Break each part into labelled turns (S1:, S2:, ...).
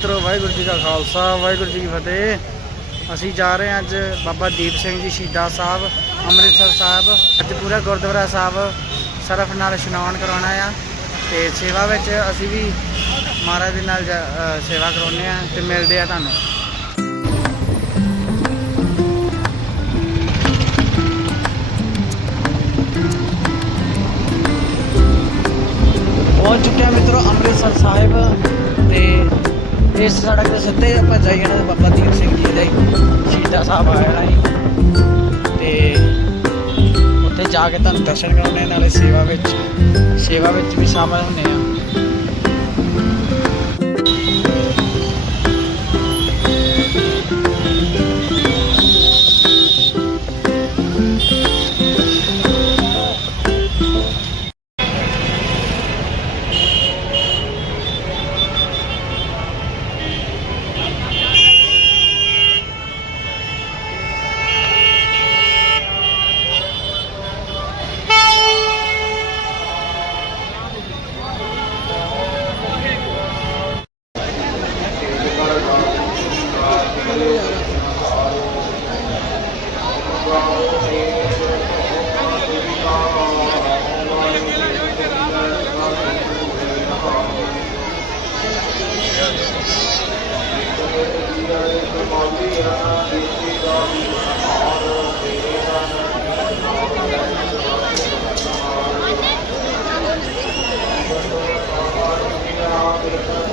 S1: ਮਿੱਤਰੋ ਵਾਹਿਗੁਰੂ ਜੀ ਕਾ ਖਾਲਸਾ, ਵਾਹਿਗੁਰੂ ਜੀ ਕੀ ਫਤਿਹ। ਅਸੀਂ ਜਾ ਰਹੇ ਹਾਂ ਅੱਜ ਬਾਬਾ ਦੀਪ ਸਿੰਘ ਜੀ ਸ਼ਹੀਦਾ ਸਾਹਿਬ, ਅੰਮ੍ਰਿਤਸਰ ਸਾਹਿਬ। ਅੱਜ ਪੂਰਾ ਗੁਰਦੁਆਰਾ ਸਾਹਿਬ ਸਰਫ ਨਾਲ ਇਸ਼ਨਾਨ ਕਰਾਉਣਾ ਆ ਤੇ ਸੇਵਾ ਵਿੱਚ ਅਸੀਂ ਵੀ ਮਹਾਰਾਜ ਦੇ ਨਾਲ ਸੇਵਾ ਕਰਾਉਂਦੇ ਆ ਤੇ ਮਿਲਦੇ ਆ ਤੁਹਾਨੂੰ। ਪਹੁੰਚ ਚੁੱਕੇ ਹਾਂ ਮਿੱਤਰੋ ਅੰਮ੍ਰਿਤਸਰ ਸਾਹਿਬ ਤੇ ਇਸ ਸੜਕ ਦੇ ਸਿੱਧੇ ਆਪਾਂ ਜਾਈ ਜਾਣਾ ਤੇ ਬਾਬਾ ਦੀਪ ਸਿੰਘ ਜੀ ਦੇ ਸ਼ਹੀਦਾਂ ਸਾਹਿਬ ਆ ਜਾਣਾ ਜੀ। ਤੇ ਉੱਥੇ ਜਾ ਕੇ ਤੁਹਾਨੂੰ ਦਰਸ਼ਨ ਕਰਾਉਣੇ ਨਾਲੇ ਸੇਵਾ ਵਿੱਚ ਸੇਵਾ ਵਿੱਚ ਵੀ ਸ਼ਾਮਲ ਹੁੰਦੇ ਆ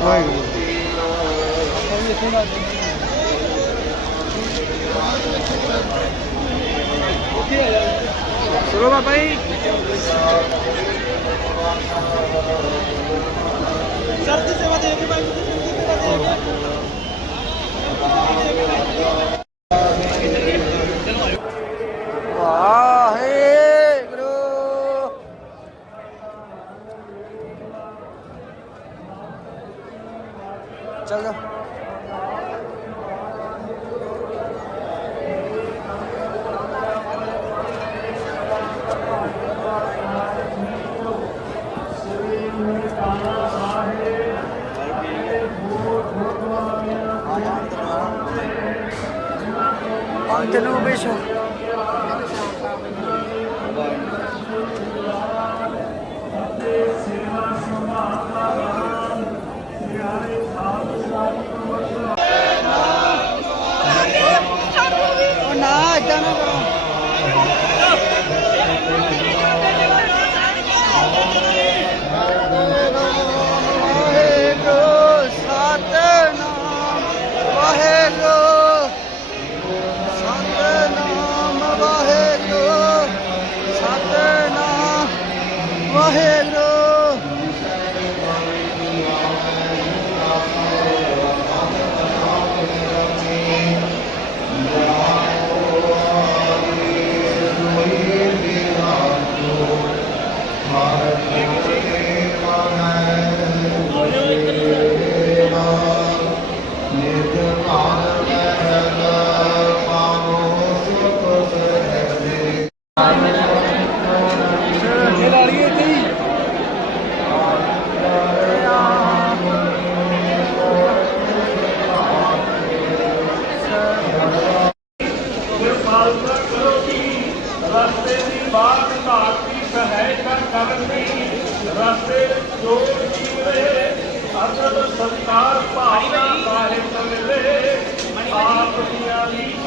S1: ਵਾਹਿਗੁਰੂ ਚਲੋ ਬਾਬਾ ਜੀ। ਸਰਦੀ ਸੇਵਾ ਦੇ ਕੇ ਵਾਹਿਗੁਰੂ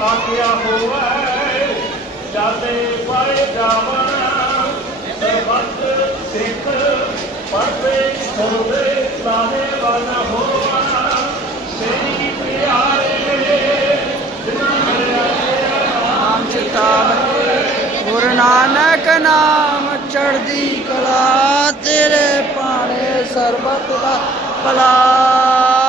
S2: ਦੀਆਂ ਹੋਵੇ, ਜਾਦੇ ਪਾਏ ਜਾਵਣ ਸਰਬੱਤ ਸਿੱਖ ਪਰਦੇ ਸਰਵੇ ਲਾਹੇ ਵਾਲਾ ਹੋਵਾ ਸ੍ਰੀ ਪਿਆਰੇ
S1: ਨਾਮ ਚਿਤਾਵ ਗੁਰੂ ਨਾਨਕ ਨਾਮ ਚੜ੍ਹਦੀ ਕਲਾ, ਤੇਰੇ ਪਾਣੇ ਸਰਬਤ ਦਾ ਭਲਾ।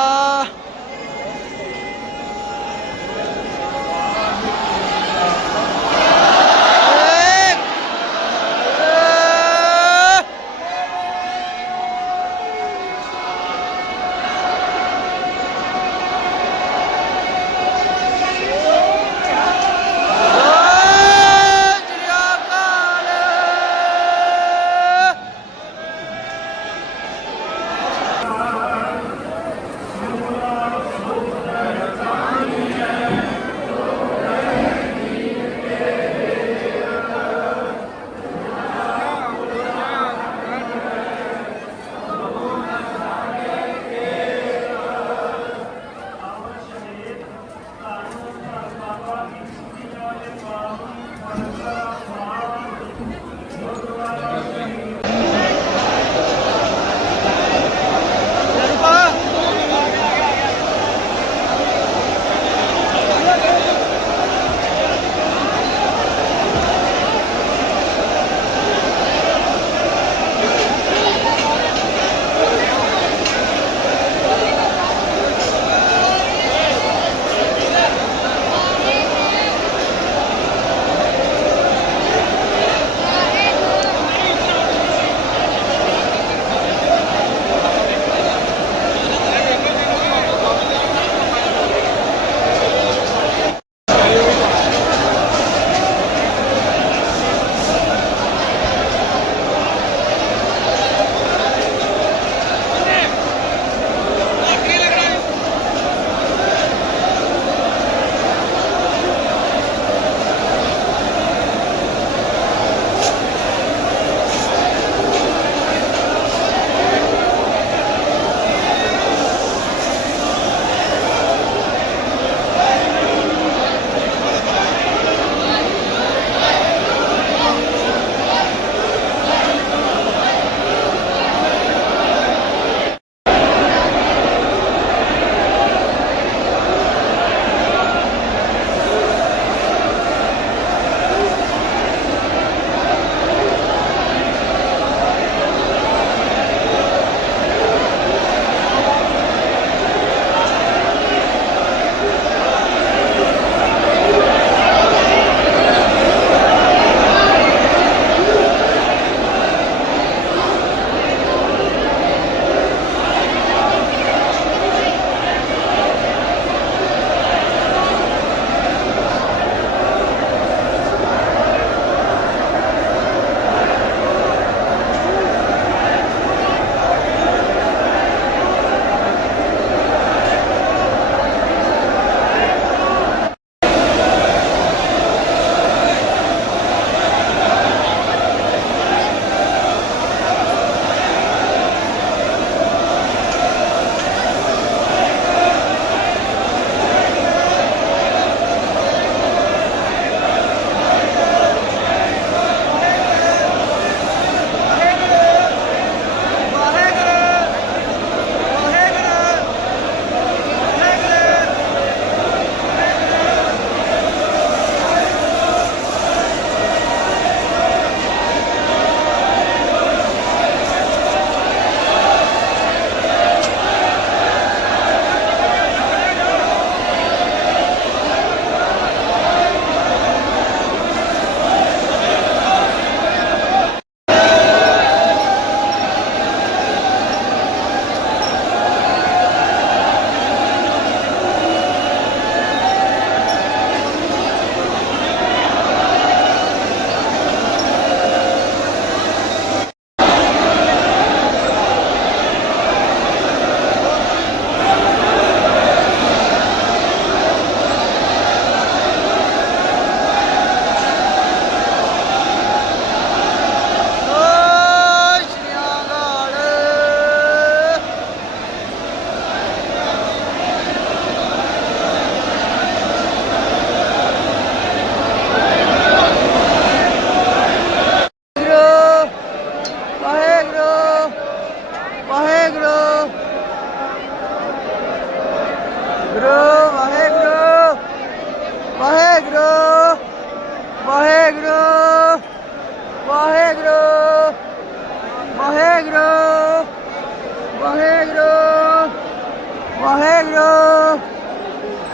S1: Corregro!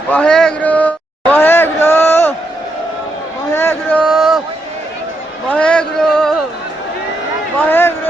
S1: Corregro! Corregro! Corregro! Corregro! Corregro!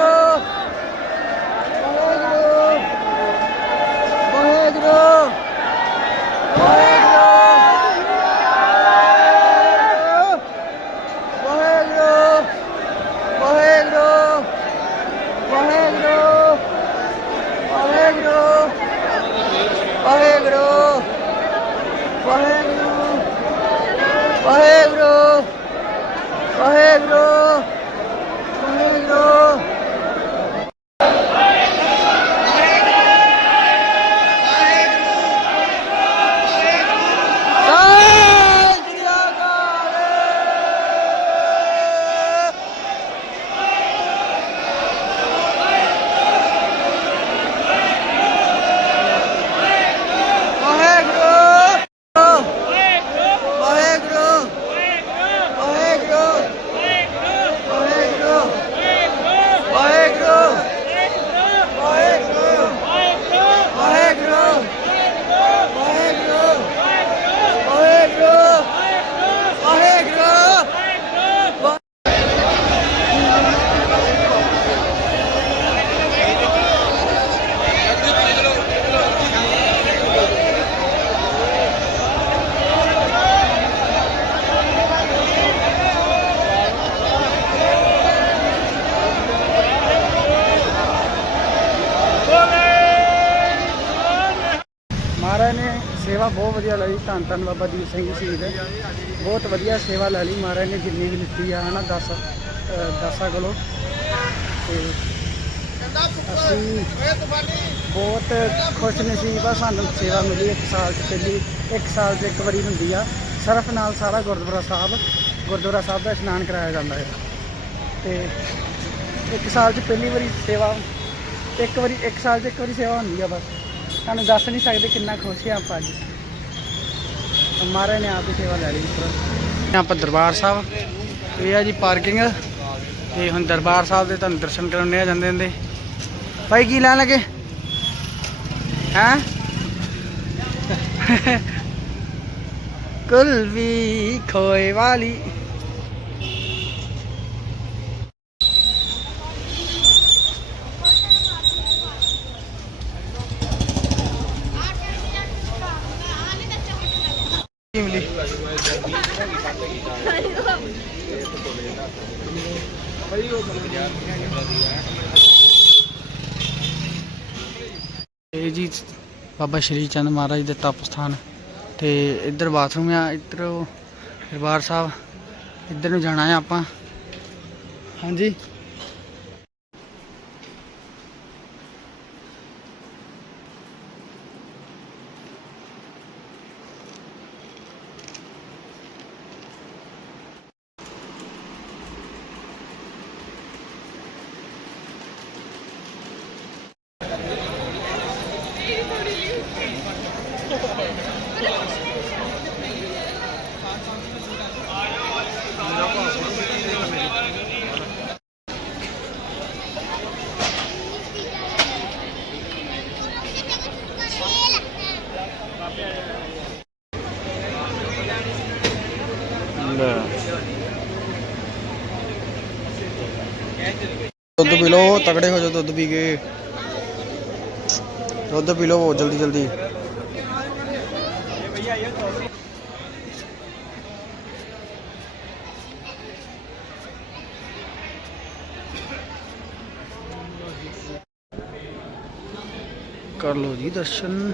S1: ਧੰਨ ਧੰਨ ਬਾਬਾ ਦੀਪ ਸਿੰਘ ਜੀ ਸ਼ਹੀਦ ਬਹੁਤ ਵਧੀਆ ਸੇਵਾ ਲੈ ਲਈ ਮਹਾਰਾਜ ਨੇ, ਜਿੰਨੀ ਵੀ ਦਿੱਤੀ ਆ, ਹਨਾ, ਦਸ ਦਸਾਂ ਕੋਲੋਂ। ਤੇ ਅਸੀਂ ਬਹੁਤ ਖੁਸ਼ ਨਸੀਬ ਆ, ਸਾਨੂੰ ਸੇਵਾ ਮਿਲੀ ਇੱਕ ਸਾਲ ਚ ਪਹਿਲੀ, ਇੱਕ ਸਾਲ 'ਚ ਇੱਕ ਵਾਰੀ ਹੁੰਦੀ ਆ। ਸਰਫ ਨਾਲ ਸਾਰਾ ਗੁਰਦੁਆਰਾ ਸਾਹਿਬ ਗੁਰਦੁਆਰਾ ਸਾਹਿਬ ਦਾ ਇਸ਼ਨਾਨ ਕਰਾਇਆ ਜਾਂਦਾ ਹੈ। ਤੇ ਇੱਕ ਸਾਲ 'ਚ ਪਹਿਲੀ ਵਾਰੀ ਸੇਵਾ, ਇੱਕ ਵਾਰੀ, ਇੱਕ ਸਾਲ 'ਚ ਇੱਕ ਵਾਰੀ ਸੇਵਾ ਹੁੰਦੀ ਆ ਬਸ। ਤੁਹਾਨੂੰ ਦੱਸ ਨਹੀਂ ਸਕਦੇ ਕਿੰਨਾ ਖੁਸ਼ ਹਾਂ ਆਪਾਂ ਅੱਜ। ਮਹਾਰਾਜ ਨੇ ਆਪ ਹੀ ਸੇਵਾ ਲੈ ਲਈ ਉੱਪਰ ਆਪਾਂ ਦਰਬਾਰ ਸਾਹਿਬ। ਇਹ ਆ ਜੀ ਪਾਰਕਿੰਗ। ਤੇ ਹੁਣ ਦਰਬਾਰ ਸਾਹਿਬ ਦੇ ਤੁਹਾਨੂੰ ਦਰਸ਼ਨ ਕਰਾਉਣੇ ਆ ਜਾਂਦੇ ਹੁੰਦੇ। ਭਾਈ, ਕੀ ਲੈਣ ਲੱਗੇ? ਹੈਂ? ਕੁਲਵੀ ਖੋਏ ਵਾਲੀ। ਇਹ ਜੀ ਬਾਬਾ ਸ਼੍ਰੀ ਚੰਦ ਮਹਾਰਾਜ ਦੇ ਤਪ ਸਥਾਨ। ਤੇ ਇੱਧਰ ਬਾਥਰੂਮ ਆ, ਇੱਧਰ ਦਰਬਾਰ ਸਾਹਿਬ, ਇੱਧਰ ਨੂੰ ਜਾਣਾ ਆ ਆਪਾਂ। ਹਾਂਜੀ। ਦੁੱਧ ਪੀ ਲਓ ਤਗੜੇ ਹੋ ਜਾਓ ਦੁੱਧ ਪੀ ਕੇ। ਦੁੱਧ ਪੀ ਲਓ ਜਲਦੀ ਜਲਦੀ। ਕਰ ਲਓ ਜੀ ਦਰਸ਼ਨ।